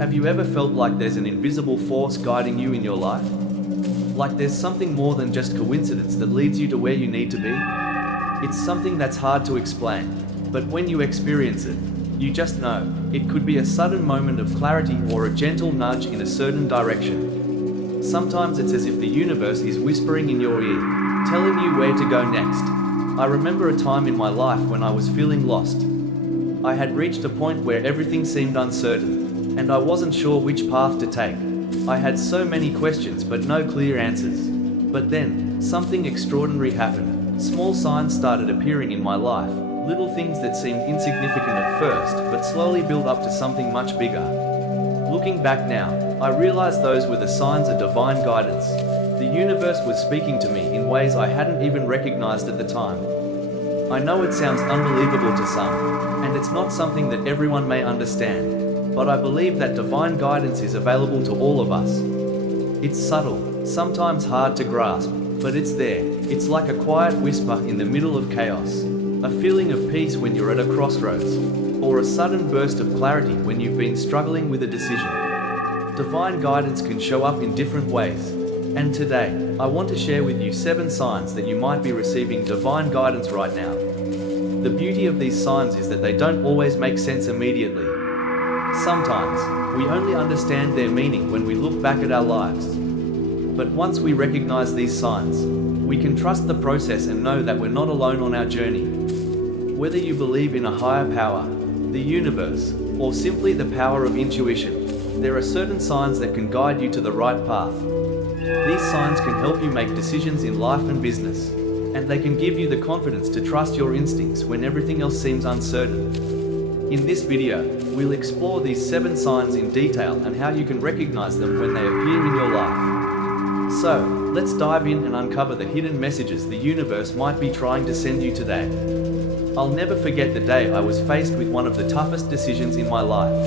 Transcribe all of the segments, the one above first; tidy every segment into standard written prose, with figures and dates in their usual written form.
Have you ever felt like there's an invisible force guiding you in your life? Like there's something more than just coincidence that leads you to where you need to be? It's something that's hard to explain, but when you experience it, you just know. It could be a sudden moment of clarity or a gentle nudge in a certain direction. Sometimes it's as if the universe is whispering in your ear, telling you where to go next. I remember a time in my life when I was feeling lost. I had reached a point where everything seemed uncertain, and I wasn't sure which path to take. I had so many questions but no clear answers. But then, something extraordinary happened. Small signs started appearing in my life, little things that seemed insignificant at first but slowly built up to something much bigger. Looking back now, I realized those were the signs of divine guidance. The universe was speaking to me in ways I hadn't even recognized at the time. I know it sounds unbelievable to some, and it's not something that everyone may understand. But I believe that divine guidance is available to all of us. It's subtle, sometimes hard to grasp, but it's there. It's like a quiet whisper in the middle of chaos, a feeling of peace when you're at a crossroads, or a sudden burst of clarity when you've been struggling with a decision. Divine guidance can show up in different ways, and today, I want to share with you 7 signs that you might be receiving divine guidance right now. The beauty of these signs is that they don't always make sense immediately. Sometimes, we only understand their meaning when we look back at our lives. But once we recognize these signs, we can trust the process and know that we're not alone on our journey. Whether you believe in a higher power, the universe, or simply the power of intuition, there are certain signs that can guide you to the right path. These signs can help you make decisions in life and business, and they can give you the confidence to trust your instincts when everything else seems uncertain. In this video, we'll explore these 7 signs in detail and how you can recognize them when they appear in your life. So, let's dive in and uncover the hidden messages the universe might be trying to send you today. I'll never forget the day I was faced with one of the toughest decisions in my life.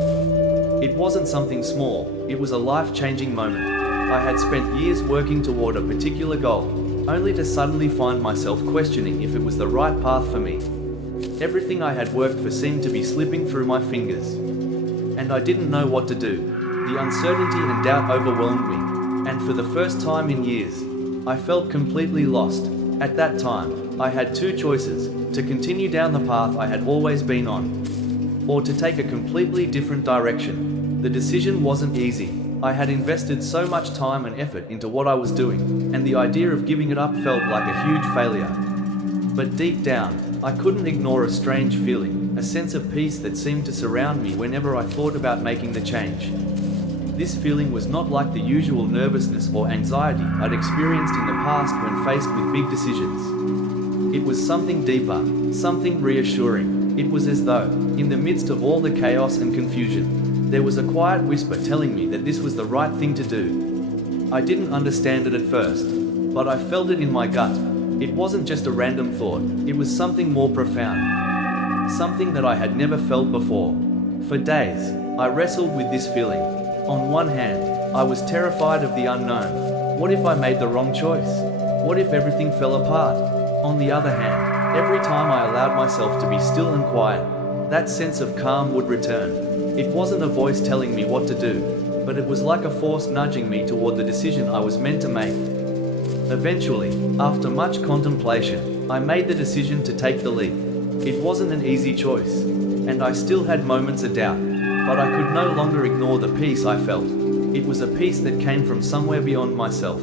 It wasn't something small, it was a life-changing moment. I had spent years working toward a particular goal, only to suddenly find myself questioning if it was the right path for me. Everything I had worked for seemed to be slipping through my fingers, and I didn't know what to do. The uncertainty and doubt overwhelmed me, and for the first time in years, I felt completely lost. At that time, I had 2 choices: to continue down the path I had always been on, or to take a completely different direction. The decision wasn't easy. I had invested so much time and effort into what I was doing, and the idea of giving it up felt like a huge failure. But deep down, I couldn't ignore a strange feeling, a sense of peace that seemed to surround me whenever I thought about making the change. This feeling was not like the usual nervousness or anxiety I'd experienced in the past when faced with big decisions. It was something deeper, something reassuring. It was as though, in the midst of all the chaos and confusion, there was a quiet whisper telling me that this was the right thing to do. I didn't understand it at first, but I felt it in my gut. It wasn't just a random thought, it was something more profound. Something that I had never felt before. For days, I wrestled with this feeling. On one hand, I was terrified of the unknown. What if I made the wrong choice? What if everything fell apart? On the other hand, every time I allowed myself to be still and quiet, that sense of calm would return. It wasn't a voice telling me what to do, but it was like a force nudging me toward the decision I was meant to make. Eventually, after much contemplation, I made the decision to take the leap. It wasn't an easy choice, and I still had moments of doubt, but I could no longer ignore the peace I felt. It was a peace that came from somewhere beyond myself,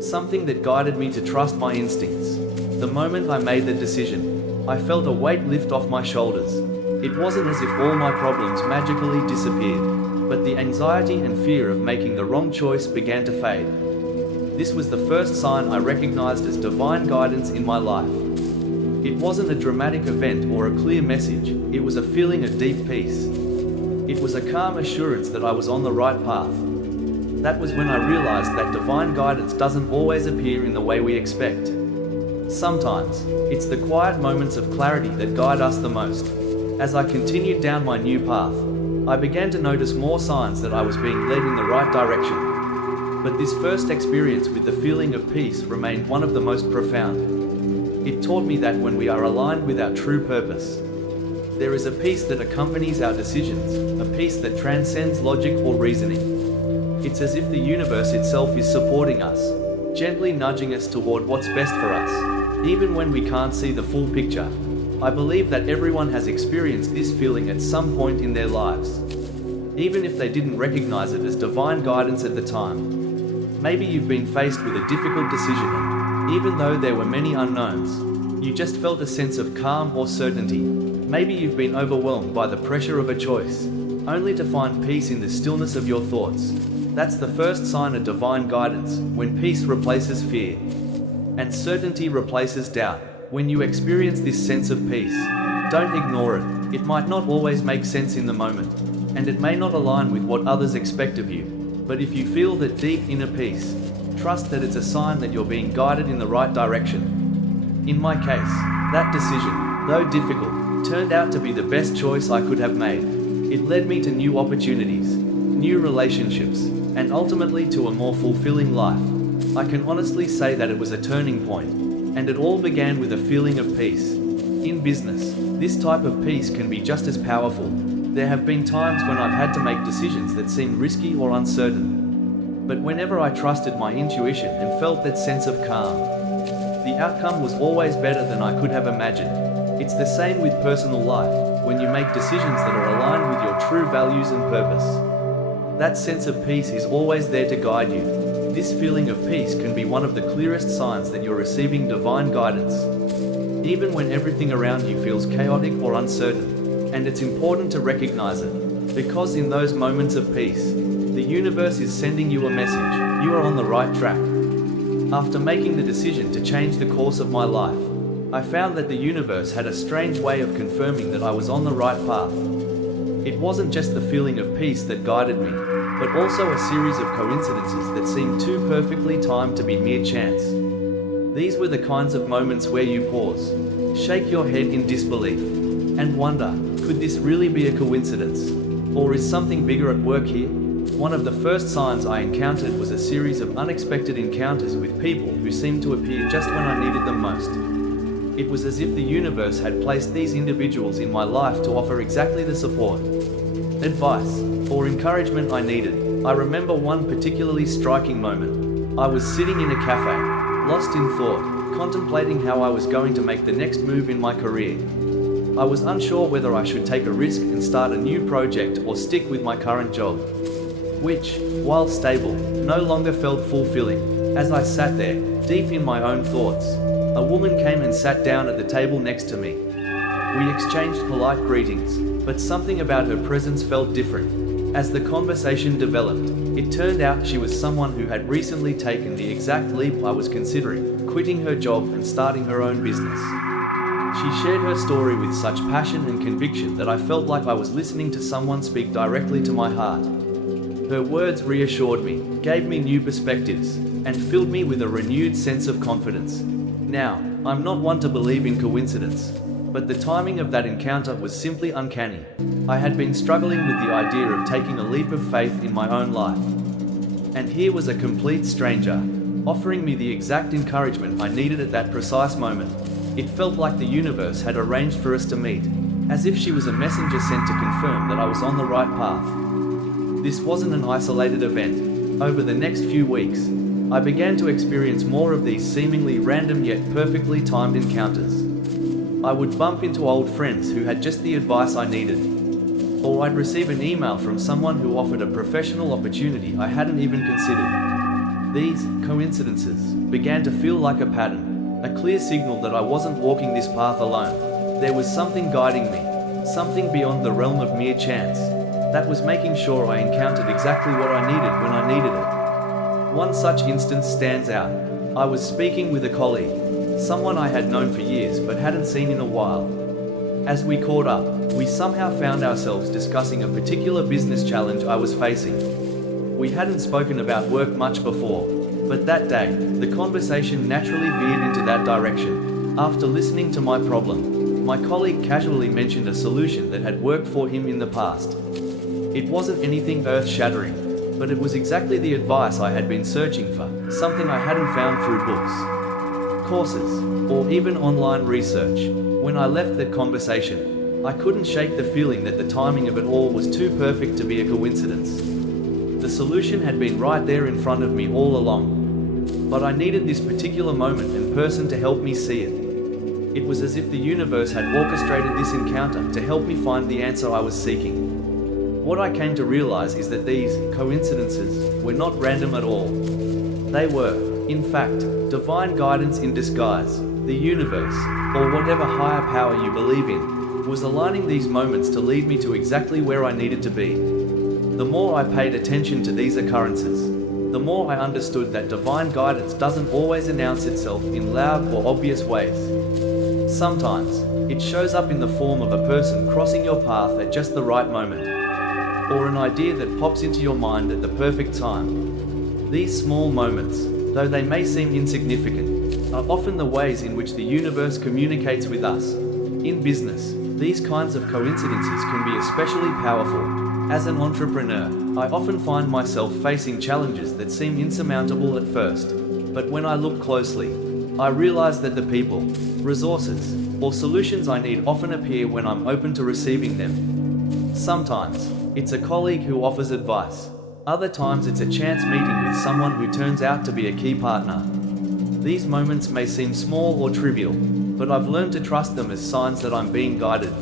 something that guided me to trust my instincts. The moment I made the decision, I felt a weight lift off my shoulders. It wasn't as if all my problems magically disappeared, but the anxiety and fear of making the wrong choice began to fade. This was the first sign I recognized as divine guidance in my life. It wasn't a dramatic event or a clear message, it was a feeling of deep peace. It was a calm assurance that I was on the right path. That was when I realized that divine guidance doesn't always appear in the way we expect. Sometimes, it's the quiet moments of clarity that guide us the most. As I continued down my new path, I began to notice more signs that I was being led in the right direction. But this first experience with the feeling of peace remained one of the most profound. It taught me that when we are aligned with our true purpose, there is a peace that accompanies our decisions, a peace that transcends logic or reasoning. It's as if the universe itself is supporting us, gently nudging us toward what's best for us, even when we can't see the full picture. I believe that everyone has experienced this feeling at some point in their lives, even if they didn't recognize it as divine guidance at the time. Maybe you've been faced with a difficult decision, and even though there were many unknowns, you just felt a sense of calm or certainty. Maybe you've been overwhelmed by the pressure of a choice, only to find peace in the stillness of your thoughts. That's the first sign of divine guidance, when peace replaces fear, and certainty replaces doubt. When you experience this sense of peace, don't ignore it. It might not always make sense in the moment, and it may not align with what others expect of you. But if you feel that deep inner peace, trust that it's a sign that you're being guided in the right direction. In my case, that decision, though difficult, turned out to be the best choice I could have made. It led me to new opportunities, new relationships, and ultimately to a more fulfilling life. I can honestly say that it was a turning point, and it all began with a feeling of peace. In business, this type of peace can be just as powerful. There have been times when I've had to make decisions that seemed risky or uncertain. But whenever I trusted my intuition and felt that sense of calm, the outcome was always better than I could have imagined. It's the same with personal life, when you make decisions that are aligned with your true values and purpose. That sense of peace is always there to guide you. This feeling of peace can be one of the clearest signs that you're receiving divine guidance, even when everything around you feels chaotic or uncertain. And it's important to recognize it, because in those moments of peace, the universe is sending you a message. You are on the right track. After making the decision to change the course of my life, I found that the universe had a strange way of confirming that I was on the right path. It wasn't just the feeling of peace that guided me, but also a series of coincidences that seemed too perfectly timed to be mere chance. These were the kinds of moments where you pause, shake your head in disbelief, and wonder, could this really be a coincidence? Or is something bigger at work here? One of the first signs I encountered was a series of unexpected encounters with people who seemed to appear just when I needed them most. It was as if the universe had placed these individuals in my life to offer exactly the support, advice, or encouragement I needed. I remember one particularly striking moment. I was sitting in a cafe, lost in thought, contemplating how I was going to make the next move in my career. I was unsure whether I should take a risk and start a new project or stick with my current job, which, while stable, no longer felt fulfilling. As I sat there, deep in my own thoughts, a woman came and sat down at the table next to me. We exchanged polite greetings, but something about her presence felt different. As the conversation developed, it turned out she was someone who had recently taken the exact leap I was considering, quitting her job and starting her own business. She shared her story with such passion and conviction that I felt like I was listening to someone speak directly to my heart. Her words reassured me, gave me new perspectives, and filled me with a renewed sense of confidence. Now, I'm not one to believe in coincidence, but the timing of that encounter was simply uncanny. I had been struggling with the idea of taking a leap of faith in my own life. And here was a complete stranger, offering me the exact encouragement I needed at that precise moment. It felt like the universe had arranged for us to meet, as if she was a messenger sent to confirm that I was on the right path. This wasn't an isolated event. Over the next few weeks, I began to experience more of these seemingly random yet perfectly timed encounters. I would bump into old friends who had just the advice I needed, or I'd receive an email from someone who offered a professional opportunity I hadn't even considered. These coincidences began to feel like a pattern, a clear signal that I wasn't walking this path alone. There was something guiding me, something beyond the realm of mere chance, that was making sure I encountered exactly what I needed when I needed it. One such instance stands out. I was speaking with a colleague, someone I had known for years but hadn't seen in a while. As we caught up, we somehow found ourselves discussing a particular business challenge I was facing. We hadn't spoken about work much before, but that day, the conversation naturally veered into that direction. After listening to my problem, my colleague casually mentioned a solution that had worked for him in the past. It wasn't anything earth-shattering, but it was exactly the advice I had been searching for, something I hadn't found through books, courses, or even online research. When I left that conversation, I couldn't shake the feeling that the timing of it all was too perfect to be a coincidence. The solution had been right there in front of me all along. But I needed this particular moment and person to help me see it. It was as if the universe had orchestrated this encounter to help me find the answer I was seeking. What I came to realize is that these coincidences were not random at all. They were, in fact, divine guidance in disguise. The universe, or whatever higher power you believe in, was aligning these moments to lead me to exactly where I needed to be. The more I paid attention to these occurrences, the more I understood that divine guidance doesn't always announce itself in loud or obvious ways. Sometimes, it shows up in the form of a person crossing your path at just the right moment, or an idea that pops into your mind at the perfect time. These small moments, though they may seem insignificant, are often the ways in which the universe communicates with us. In business, these kinds of coincidences can be especially powerful. As an entrepreneur, I often find myself facing challenges that seem insurmountable at first, but when I look closely, I realize that the people, resources, or solutions I need often appear when I'm open to receiving them. Sometimes, it's a colleague who offers advice. Other times it's a chance meeting with someone who turns out to be a key partner. These moments may seem small or trivial, but I've learned to trust them as signs that I'm being guided.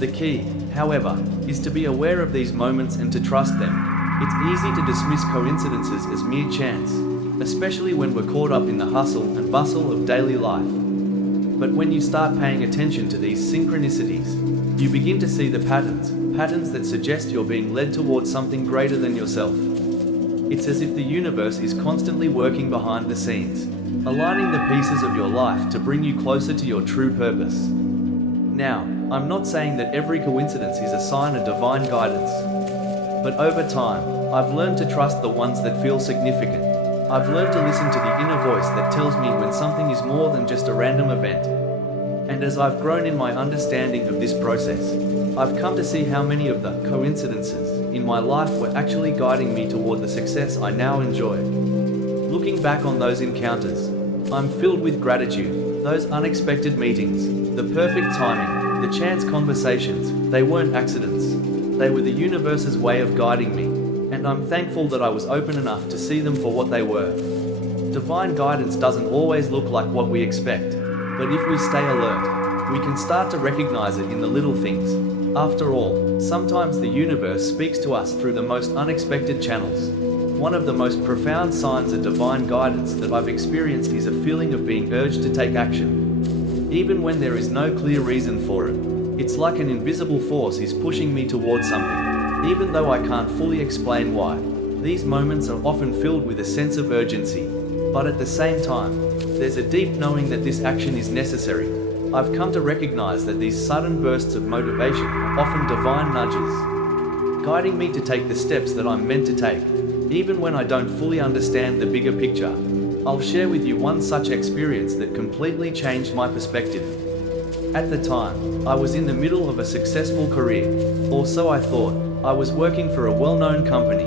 The key, however, is to be aware of these moments and to trust them. It's easy to dismiss coincidences as mere chance, especially when we're caught up in the hustle and bustle of daily life. But when you start paying attention to these synchronicities, you begin to see the patterns that suggest you're being led towards something greater than yourself. It's as if the universe is constantly working behind the scenes, aligning the pieces of your life to bring you closer to your true purpose. Now, I'm not saying that every coincidence is a sign of divine guidance, but over time, I've learned to trust the ones that feel significant. I've learned to listen to the inner voice that tells me when something is more than just a random event. And as I've grown in my understanding of this process, I've come to see how many of the coincidences in my life were actually guiding me toward the success I now enjoy. Looking back on those encounters, I'm filled with gratitude. Those unexpected meetings, the perfect timing, the chance conversations, they weren't accidents. They were the universe's way of guiding me, and I'm thankful that I was open enough to see them for what they were. Divine guidance doesn't always look like what we expect, but if we stay alert, we can start to recognize it in the little things. After all, sometimes the universe speaks to us through the most unexpected channels. One of the most profound signs of divine guidance that I've experienced is a feeling of being urged to take action. Even when there is no clear reason for it, it's like an invisible force is pushing me towards something, even though I can't fully explain why. These moments are often filled with a sense of urgency, but at the same time, there's a deep knowing that this action is necessary. I've come to recognize that these sudden bursts of motivation are often divine nudges, guiding me to take the steps that I'm meant to take, even when I don't fully understand the bigger picture. I'll share with you one such experience that completely changed my perspective. At the time, I was in the middle of a successful career, or so I thought. I was working for a well-known company,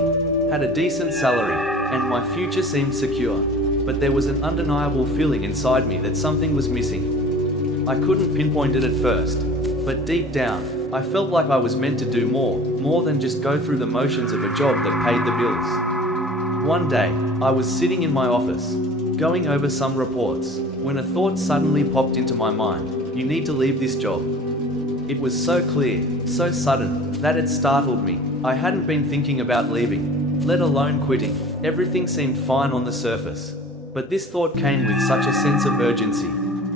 had a decent salary, and my future seemed secure. But there was an undeniable feeling inside me that something was missing. I couldn't pinpoint it at first, but deep down, I felt like I was meant to do more than just go through the motions of a job that paid the bills. One day, I was sitting in my office, going over some reports, when a thought suddenly popped into my mind: you need to leave this job. It was so clear, so sudden, that it startled me. I hadn't been thinking about leaving, let alone quitting. Everything seemed fine on the surface. But this thought came with such a sense of urgency,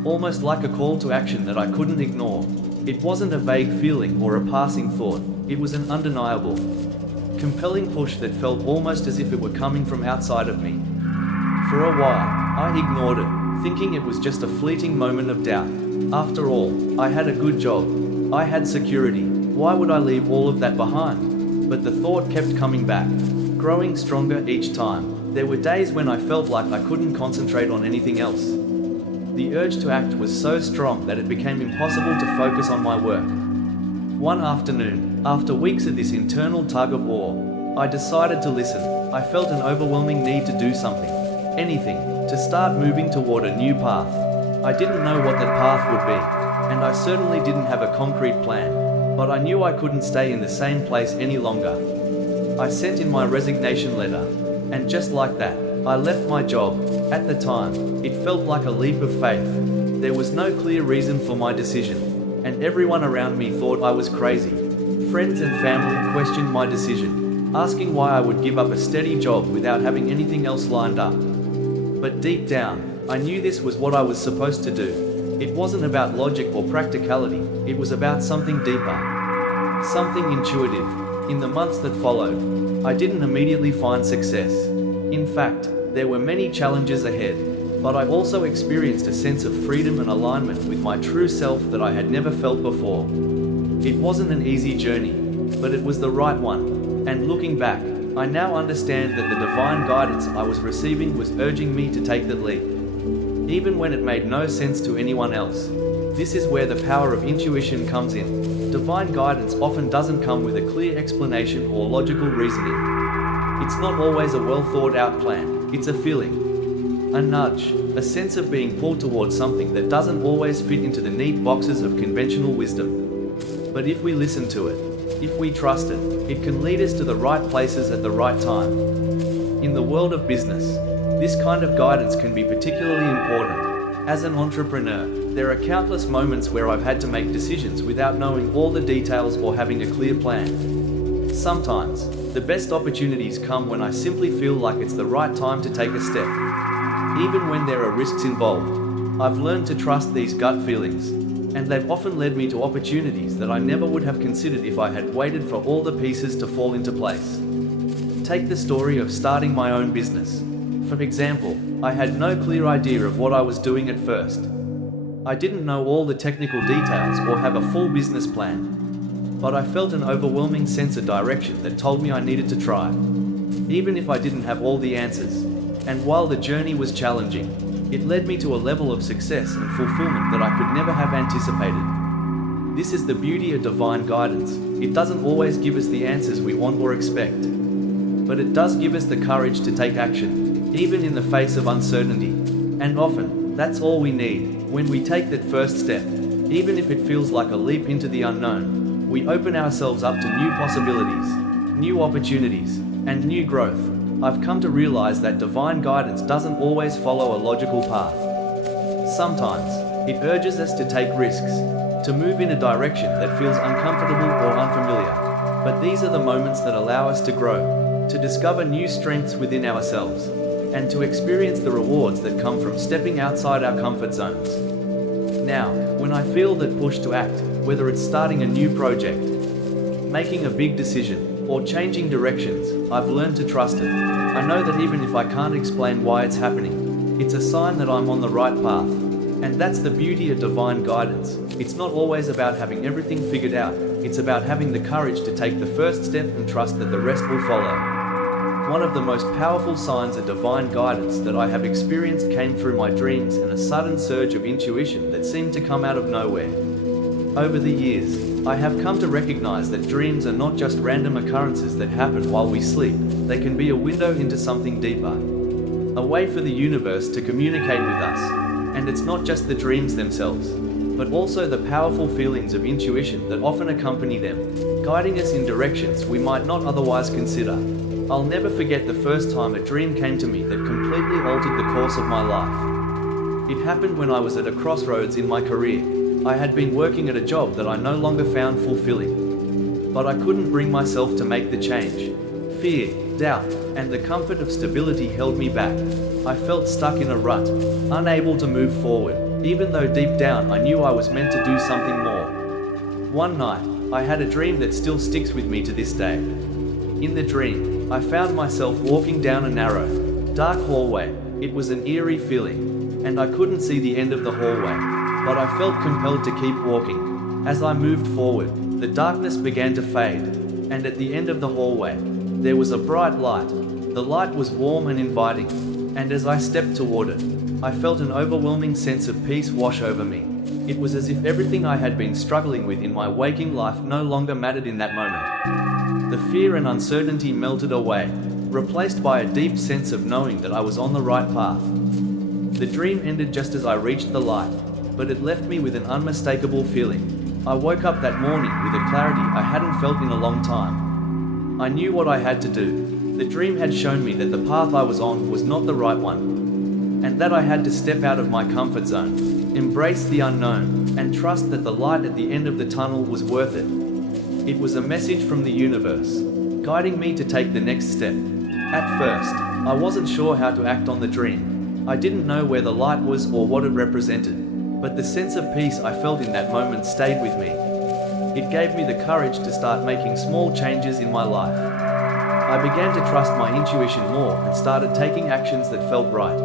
almost like a call to action that I couldn't ignore. It wasn't a vague feeling or a passing thought, it was an undeniable, compelling push that felt almost as if it were coming from outside of me. For a while, I ignored it, thinking it was just a fleeting moment of doubt. After all, I had a good job, I had security, why would I leave all of that behind? But the thought kept coming back, growing stronger each time. There were days when I felt like I couldn't concentrate on anything else. The urge to act was so strong that it became impossible to focus on my work. One afternoon, after weeks of this internal tug of war, I decided to listen. I felt an overwhelming need to do something, anything, to start moving toward a new path. I didn't know what that path would be, and I certainly didn't have a concrete plan, but I knew I couldn't stay in the same place any longer. I sent in my resignation letter, and just like that, I left my job. At the time, it felt like a leap of faith. There was no clear reason for my decision, and everyone around me thought I was crazy. Friends and family questioned my decision, asking why I would give up a steady job without having anything else lined up. But deep down, I knew this was what I was supposed to do. It wasn't about logic or practicality, it was about something deeper, something intuitive. In the months that followed, I didn't immediately find success. In fact, there were many challenges ahead, but I also experienced a sense of freedom and alignment with my true self that I had never felt before. It wasn't an easy journey, but it was the right one. And looking back, I now understand that the divine guidance I was receiving was urging me to take that leap, even when it made no sense to anyone else. This is where the power of intuition comes in. Divine guidance often doesn't come with a clear explanation or logical reasoning. It's not always a well thought out plan, it's a feeling, a nudge, a sense of being pulled towards something that doesn't always fit into the neat boxes of conventional wisdom. But if we listen to it, if we trust it, it can lead us to the right places at the right time. In the world of business, this kind of guidance can be particularly important. As an entrepreneur, there are countless moments where I've had to make decisions without knowing all the details or having a clear plan. Sometimes, the best opportunities come when I simply feel like it's the right time to take a step. Even when there are risks involved, I've learned to trust these gut feelings, and they've often led me to opportunities that I never would have considered if I had waited for all the pieces to fall into place. Take the story of starting my own business. For example, I had no clear idea of what I was doing at first. I didn't know all the technical details or have a full business plan, but I felt an overwhelming sense of direction that told me I needed to try, even if I didn't have all the answers. And while the journey was challenging, it led me to a level of success and fulfillment that I could never have anticipated. This is the beauty of divine guidance. It doesn't always give us the answers we want or expect, but it does give us the courage to take action, even in the face of uncertainty. And often, that's all we need. When we take that first step, even if it feels like a leap into the unknown, we open ourselves up to new possibilities, new opportunities, and new growth. I've come to realize that divine guidance doesn't always follow a logical path. Sometimes, it urges us to take risks, to move in a direction that feels uncomfortable or unfamiliar. But these are the moments that allow us to grow, to discover new strengths within ourselves, and to experience the rewards that come from stepping outside our comfort zones. Now, when I feel that push to act, whether it's starting a new project, making a big decision, or changing directions, I've learned to trust it. I know that even if I can't explain why it's happening, it's a sign that I'm on the right path. And that's the beauty of divine guidance. It's not always about having everything figured out, it's about having the courage to take the first step and trust that the rest will follow. One of the most powerful signs of divine guidance that I have experienced came through my dreams and a sudden surge of intuition that seemed to come out of nowhere. Over the years, I have come to recognize that dreams are not just random occurrences that happen while we sleep, they can be a window into something deeper, a way for the universe to communicate with us. And it's not just the dreams themselves, but also the powerful feelings of intuition that often accompany them, guiding us in directions we might not otherwise consider. I'll never forget the first time a dream came to me that completely altered the course of my life. It happened when I was at a crossroads in my career. I had been working at a job that I no longer found fulfilling, but I couldn't bring myself to make the change. Fear, doubt, and the comfort of stability held me back. I felt stuck in a rut, unable to move forward, even though deep down I knew I was meant to do something more. One night, I had a dream that still sticks with me to this day. In the dream, I found myself walking down a narrow, dark hallway. It was an eerie feeling, and I couldn't see the end of the hallway, but I felt compelled to keep walking. As I moved forward, the darkness began to fade, and at the end of the hallway, there was a bright light. The light was warm and inviting, and as I stepped toward it, I felt an overwhelming sense of peace wash over me. It was as if everything I had been struggling with in my waking life no longer mattered in that moment. The fear and uncertainty melted away, replaced by a deep sense of knowing that I was on the right path. The dream ended just as I reached the light, but it left me with an unmistakable feeling. I woke up that morning with a clarity I hadn't felt in a long time. I knew what I had to do. The dream had shown me that the path I was on was not the right one, and that I had to step out of my comfort zone, embrace the unknown, and trust that the light at the end of the tunnel was worth it. It was a message from the universe, guiding me to take the next step. At first, I wasn't sure how to act on the dream. I didn't know where the light was or what it represented, but the sense of peace I felt in that moment stayed with me. It gave me the courage to start making small changes in my life. I began to trust my intuition more and started taking actions that felt right,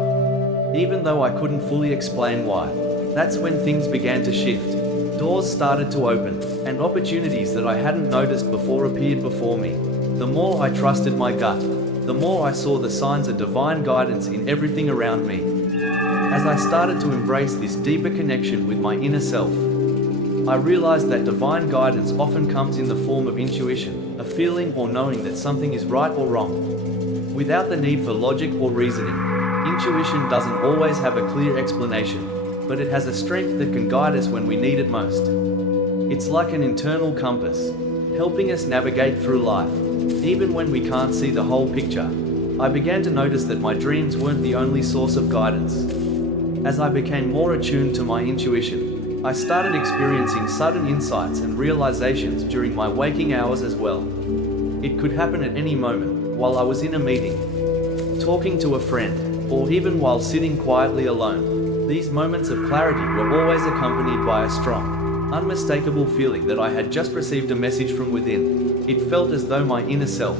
even though I couldn't fully explain why. That's when things began to shift. Doors started to open, and opportunities that I hadn't noticed before appeared before me. The more I trusted my gut, the more I saw the signs of divine guidance in everything around me. As I started to embrace this deeper connection with my inner self, I realized that divine guidance often comes in the form of intuition, a feeling or knowing that something is right or wrong. Without the need for logic or reasoning, intuition doesn't always have a clear explanation, but it has a strength that can guide us when we need it most. It's like an internal compass, helping us navigate through life, even when we can't see the whole picture. I began to notice that my dreams weren't the only source of guidance. As I became more attuned to my intuition, I started experiencing sudden insights and realizations during my waking hours as well. It could happen at any moment, while I was in a meeting, talking to a friend, or even while sitting quietly alone. These moments of clarity were always accompanied by a strong, unmistakable feeling that I had just received a message from within. It felt as though my inner self,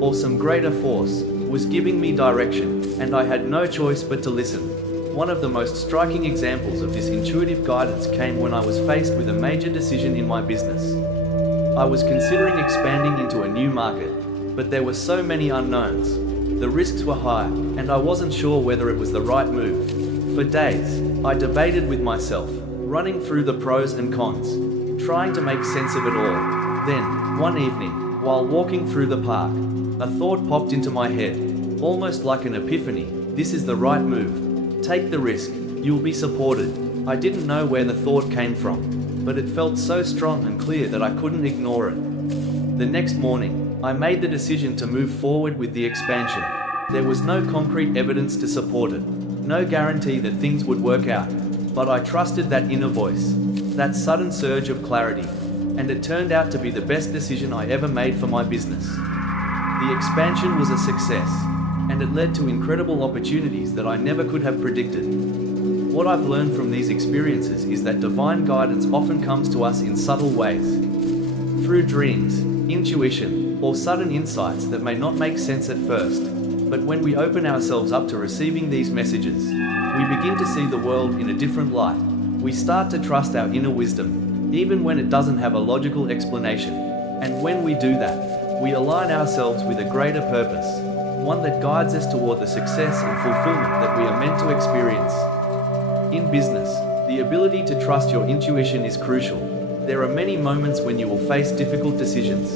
or some greater force, was giving me direction, and I had no choice but to listen. One of the most striking examples of this intuitive guidance came when I was faced with a major decision in my business. I was considering expanding into a new market, but there were so many unknowns. The risks were high, and I wasn't sure whether it was the right move. For days, I debated with myself, running through the pros and cons, trying to make sense of it all. Then, one evening, while walking through the park, a thought popped into my head, almost like an epiphany. This is the right move. Take the risk. You'll be supported. I didn't know where the thought came from, but it felt so strong and clear that I couldn't ignore it. The next morning, I made the decision to move forward with the expansion. There was no concrete evidence to support it, no guarantee that things would work out, but I trusted that inner voice, that sudden surge of clarity, and it turned out to be the best decision I ever made for my business. The expansion was a success, and it led to incredible opportunities that I never could have predicted. What I've learned from these experiences is that divine guidance often comes to us in subtle ways, through dreams, intuition, or sudden insights that may not make sense at first. But when we open ourselves up to receiving these messages, we begin to see the world in a different light. We start to trust our inner wisdom, even when it doesn't have a logical explanation. And when we do that, we align ourselves with a greater purpose, one that guides us toward the success and fulfillment that we are meant to experience. In business, the ability to trust your intuition is crucial. There are many moments when you will face difficult decisions,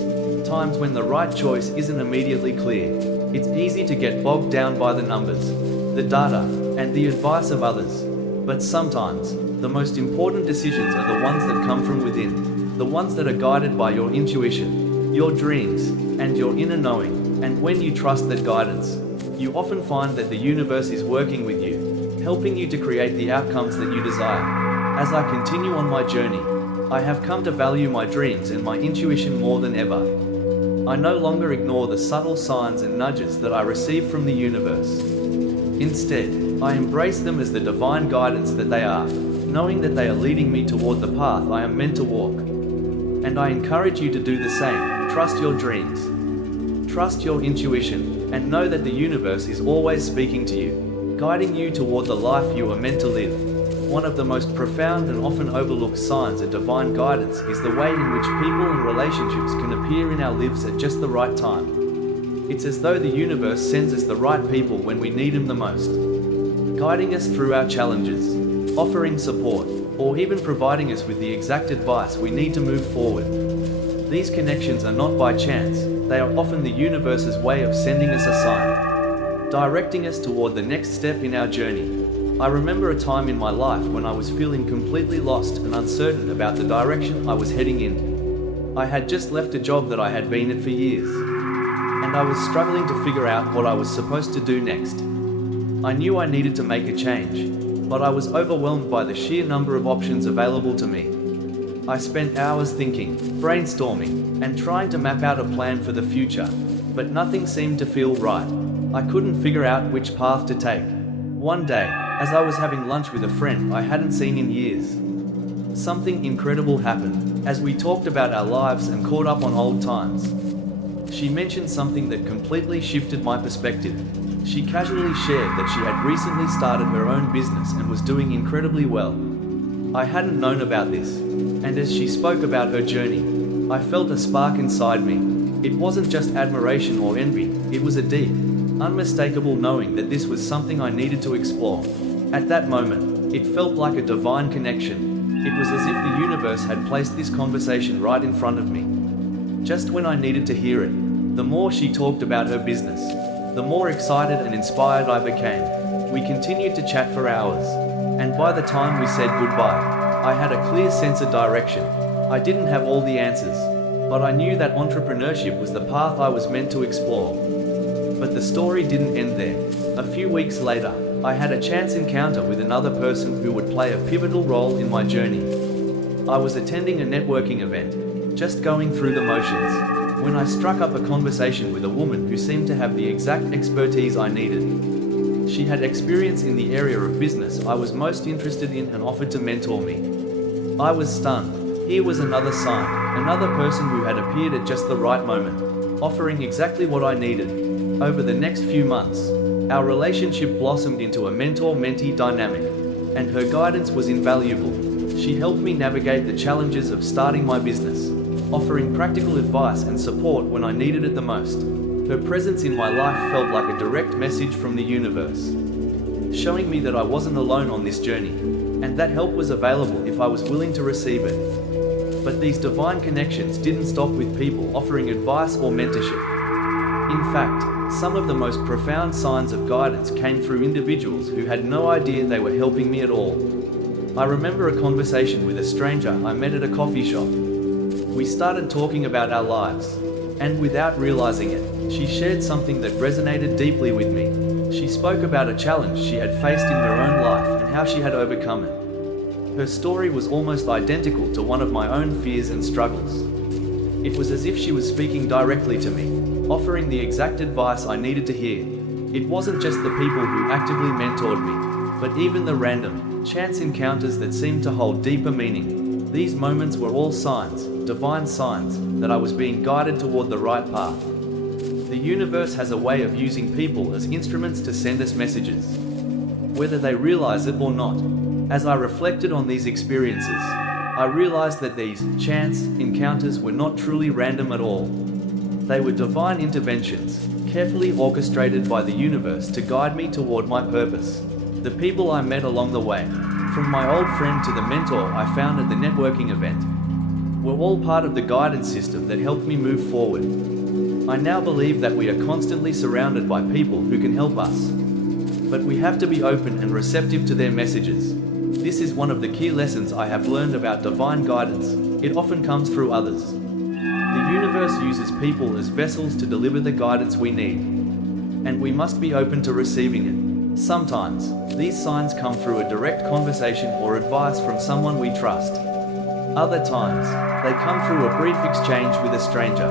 times when the right choice isn't immediately clear. It's easy to get bogged down by the numbers, the data, and the advice of others. But sometimes, the most important decisions are the ones that come from within, the ones that are guided by your intuition, your dreams, and your inner knowing. And when you trust that guidance, you often find that the universe is working with you, helping you to create the outcomes that you desire. As I continue on my journey, I have come to value my dreams and my intuition more than ever. I no longer ignore the subtle signs and nudges that I receive from the universe. Instead, I embrace them as the divine guidance that they are, knowing that they are leading me toward the path I am meant to walk. And I encourage you to do the same. Trust your dreams. Trust your intuition, and know that the universe is always speaking to you, guiding you toward the life you are meant to live. One of the most profound and often overlooked signs of divine guidance is the way in which people and relationships can appear in our lives at just the right time. It's as though the universe sends us the right people when we need them the most, guiding us through our challenges, offering support, or even providing us with the exact advice we need to move forward. These connections are not by chance. They are often the universe's way of sending us a sign, directing us toward the next step in our journey. I remember a time in my life when I was feeling completely lost and uncertain about the direction I was heading in. I had just left a job that I had been at for years, and I was struggling to figure out what I was supposed to do next. I knew I needed to make a change, but I was overwhelmed by the sheer number of options available to me. I spent hours thinking, brainstorming, and trying to map out a plan for the future, but nothing seemed to feel right. I couldn't figure out which path to take. One day, as I was having lunch with a friend I hadn't seen in years, something incredible happened. As we talked about our lives and caught up on old times, she mentioned something that completely shifted my perspective. She casually shared that she had recently started her own business and was doing incredibly well. I hadn't known about this, and as she spoke about her journey, I felt a spark inside me. It wasn't just admiration or envy, it was a deep, unmistakable knowing that this was something I needed to explore. At that moment, it felt like a divine connection. It was as if the universe had placed this conversation right in front of me, just when I needed to hear it. The more she talked about her business, the more excited and inspired I became. We continued to chat for hours, and by the time we said goodbye, I had a clear sense of direction. I didn't have all the answers, but I knew that entrepreneurship was the path I was meant to explore. But the story didn't end there. A few weeks later, I had a chance encounter with another person who would play a pivotal role in my journey. I was attending a networking event, just going through the motions, when I struck up a conversation with a woman who seemed to have the exact expertise I needed. She had experience in the area of business I was most interested in and offered to mentor me. I was stunned. Here was another sign, another person who had appeared at just the right moment, offering exactly what I needed. Over the next few months, our relationship blossomed into a mentor-mentee dynamic, and her guidance was invaluable. She helped me navigate the challenges of starting my business, offering practical advice and support when I needed it the most. Her presence in my life felt like a direct message from the universe, showing me that I wasn't alone on this journey, and that help was available if I was willing to receive it. But these divine connections didn't stop with people offering advice or mentorship. In fact, some of the most profound signs of guidance came through individuals who had no idea they were helping me at all. I remember a conversation with a stranger I met at a coffee shop. We started talking about our lives, and without realizing it, she shared something that resonated deeply with me. She spoke about a challenge she had faced in her own life and how she had overcome it. Her story was almost identical to one of my own fears and struggles. It was as if she was speaking directly to me, offering the exact advice I needed to hear. It wasn't just the people who actively mentored me, but even the random, chance encounters that seemed to hold deeper meaning. These moments were all signs, divine signs, that I was being guided toward the right path. The universe has a way of using people as instruments to send us messages, whether they realize it or not. As I reflected on these experiences, I realized that these chance encounters were not truly random at all. They were divine interventions, carefully orchestrated by the universe to guide me toward my purpose. The people I met along the way, from my old friend to the mentor I found at the networking event, were all part of the guidance system that helped me move forward. I now believe that we are constantly surrounded by people who can help us, but we have to be open and receptive to their messages. This is one of the key lessons I have learned about divine guidance. It often comes through others. The universe uses people as vessels to deliver the guidance we need, and we must be open to receiving it. Sometimes, these signs come through a direct conversation or advice from someone we trust. Other times, they come through a brief exchange with a stranger,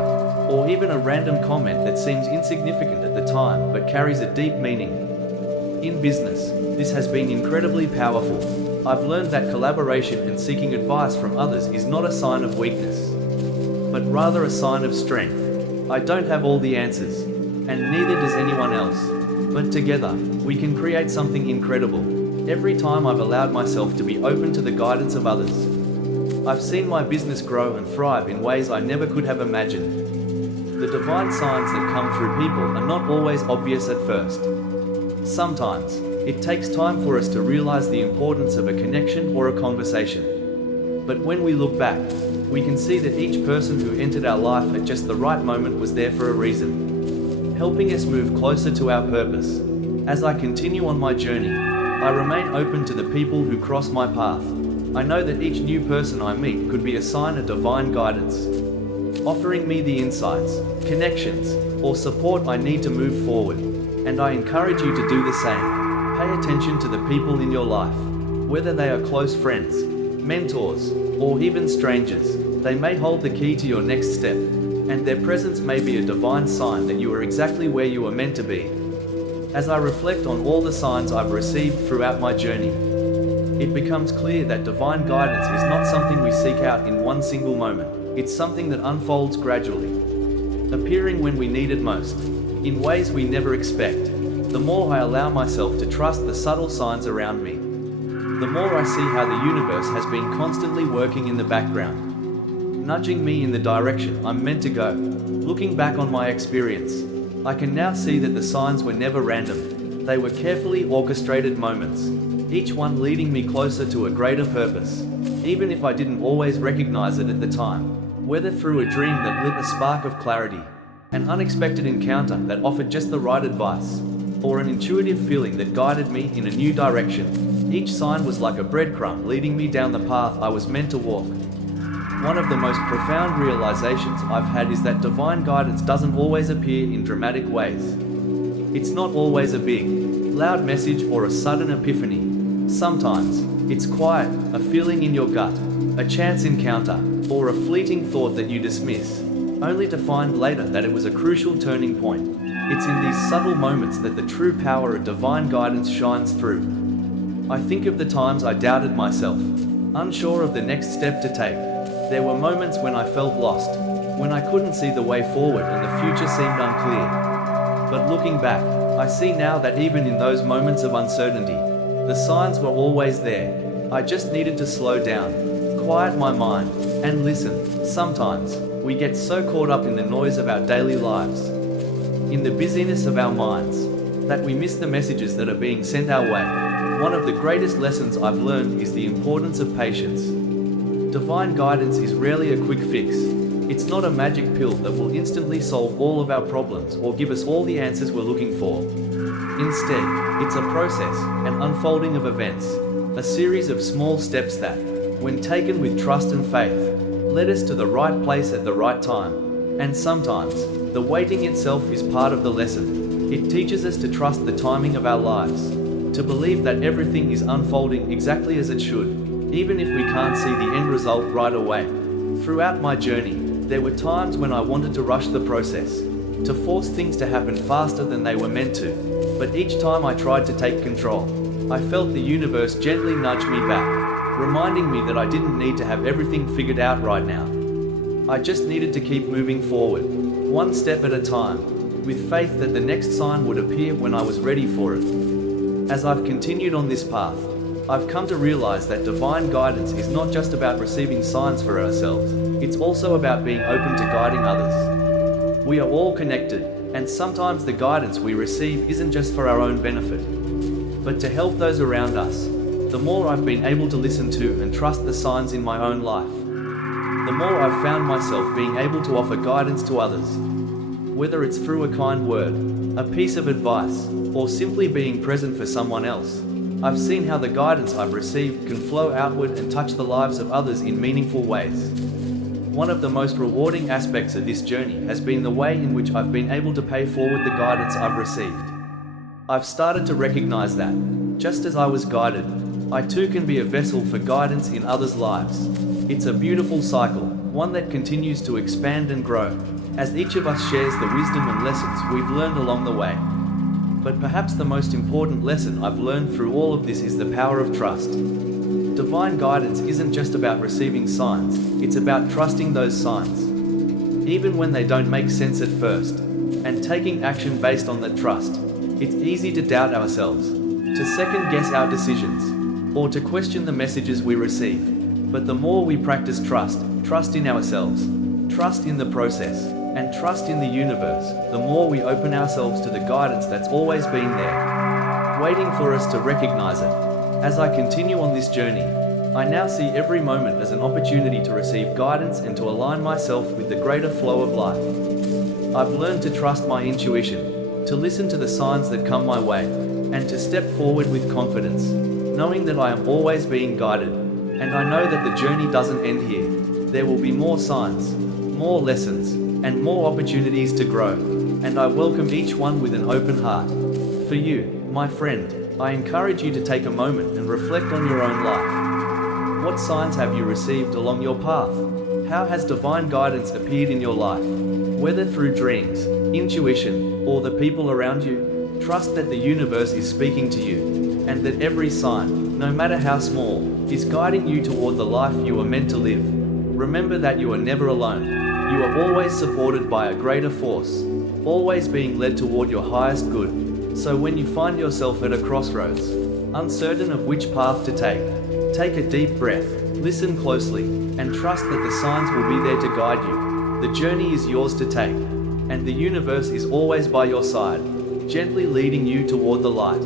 or even a random comment that seems insignificant at the time but carries a deep meaning. In business, this has been incredibly powerful. I've learned that collaboration and seeking advice from others is not a sign of weakness, but rather a sign of strength. I don't have all the answers, and neither does anyone else, but together, we can create something incredible. Every time I've allowed myself to be open to the guidance of others, I've seen my business grow and thrive in ways I never could have imagined. The divine signs that come through people are not always obvious at first. Sometimes, it takes time for us to realize the importance of a connection or a conversation. But when we look back, we can see that each person who entered our life at just the right moment was there for a reason, helping us move closer to our purpose. As I continue on my journey, I remain open to the people who cross my path. I know that each new person I meet could be a sign of divine guidance, offering me the insights, connections, or support I need to move forward. And I encourage you to do the same. Pay attention to the people in your life. Whether they are close friends, mentors, or even strangers, they may hold the key to your next step, and their presence may be a divine sign that you are exactly where you are meant to be. As I reflect on all the signs I've received throughout my journey, it becomes clear that divine guidance is not something we seek out in one single moment. It's something that unfolds gradually, appearing when we need it most, in ways we never expect. The more I allow myself to trust the subtle signs around me, the more I see how the universe has been constantly working in the background, nudging me in the direction I'm meant to go. Looking back on my experience, I can now see that the signs were never random. They were carefully orchestrated moments, each one leading me closer to a greater purpose, even if I didn't always recognize it at the time. Whether through a dream that lit a spark of clarity, an unexpected encounter that offered just the right advice, or an intuitive feeling that guided me in a new direction, each sign was like a breadcrumb leading me down the path I was meant to walk. One of the most profound realizations I've had is that divine guidance doesn't always appear in dramatic ways. It's not always a big, loud message or a sudden epiphany. Sometimes, it's quiet, a feeling in your gut, a chance encounter, or a fleeting thought that you dismiss, only to find later that it was a crucial turning point. It's in these subtle moments that the true power of divine guidance shines through. I think of the times I doubted myself, unsure of the next step to take. There were moments when I felt lost, when I couldn't see the way forward and the future seemed unclear. But looking back, I see now that even in those moments of uncertainty, the signs were always there. I just needed to slow down, quiet my mind, and listen. Sometimes, we get so caught up in the noise of our daily lives, in the busyness of our minds, that we miss the messages that are being sent our way. One of the greatest lessons I've learned is the importance of patience. Divine guidance is rarely a quick fix. It's not a magic pill that will instantly solve all of our problems or give us all the answers we're looking for. Instead, it's a process, an unfolding of events, a series of small steps that, when taken with trust and faith, led us to the right place at the right time. And sometimes, the waiting itself is part of the lesson. It teaches us to trust the timing of our lives, to believe that everything is unfolding exactly as it should, even if we can't see the end result right away. Throughout my journey, there were times when I wanted to rush the process, to force things to happen faster than they were meant to. But each time I tried to take control, I felt the universe gently nudge me back, reminding me that I didn't need to have everything figured out right now. I just needed to keep moving forward, one step at a time, with faith that the next sign would appear when I was ready for it. As I've continued on this path, I've come to realize that divine guidance is not just about receiving signs for ourselves, it's also about being open to guiding others. We are all connected, and sometimes the guidance we receive isn't just for our own benefit, but to help those around us. The more I've been able to listen to and trust the signs in my own life, the more I've found myself being able to offer guidance to others. Whether it's through a kind word, a piece of advice, or simply being present for someone else, I've seen how the guidance I've received can flow outward and touch the lives of others in meaningful ways. One of the most rewarding aspects of this journey has been the way in which I've been able to pay forward the guidance I've received. I've started to recognize that, just as I was guided, I too can be a vessel for guidance in others' lives. It's a beautiful cycle, one that continues to expand and grow, as each of us shares the wisdom and lessons we've learned along the way. But perhaps the most important lesson I've learned through all of this is the power of trust. Divine guidance isn't just about receiving signs, it's about trusting those signs, even when they don't make sense at first, and taking action based on that trust. It's easy to doubt ourselves, to second-guess our decisions, or to question the messages we receive. But the more we practice trust in ourselves, trust in the process, and trust in the universe, the more we open ourselves to the guidance that's always been there, waiting for us to recognize it. As I continue on this journey, I now see every moment as an opportunity to receive guidance and to align myself with the greater flow of life. I've learned to trust my intuition, to listen to the signs that come my way, and to step forward with confidence, knowing that I am always being guided. And I know that the journey doesn't end here. There will be more signs, more lessons, and more opportunities to grow, and I welcome each one with an open heart. For you, my friend, I encourage you to take a moment and reflect on your own life. What signs have you received along your path? How has divine guidance appeared in your life? Whether through dreams, intuition, or the people around you, trust that the universe is speaking to you, and that every sign, no matter how small, is guiding you toward the life you are meant to live. Remember that you are never alone. You are always supported by a greater force, always being led toward your highest good. So when you find yourself at a crossroads, uncertain of which path to take a deep breath, listen closely, and trust that the signs will be there to guide you. The journey is yours to take, and the universe is always by your side, gently leading you toward the light.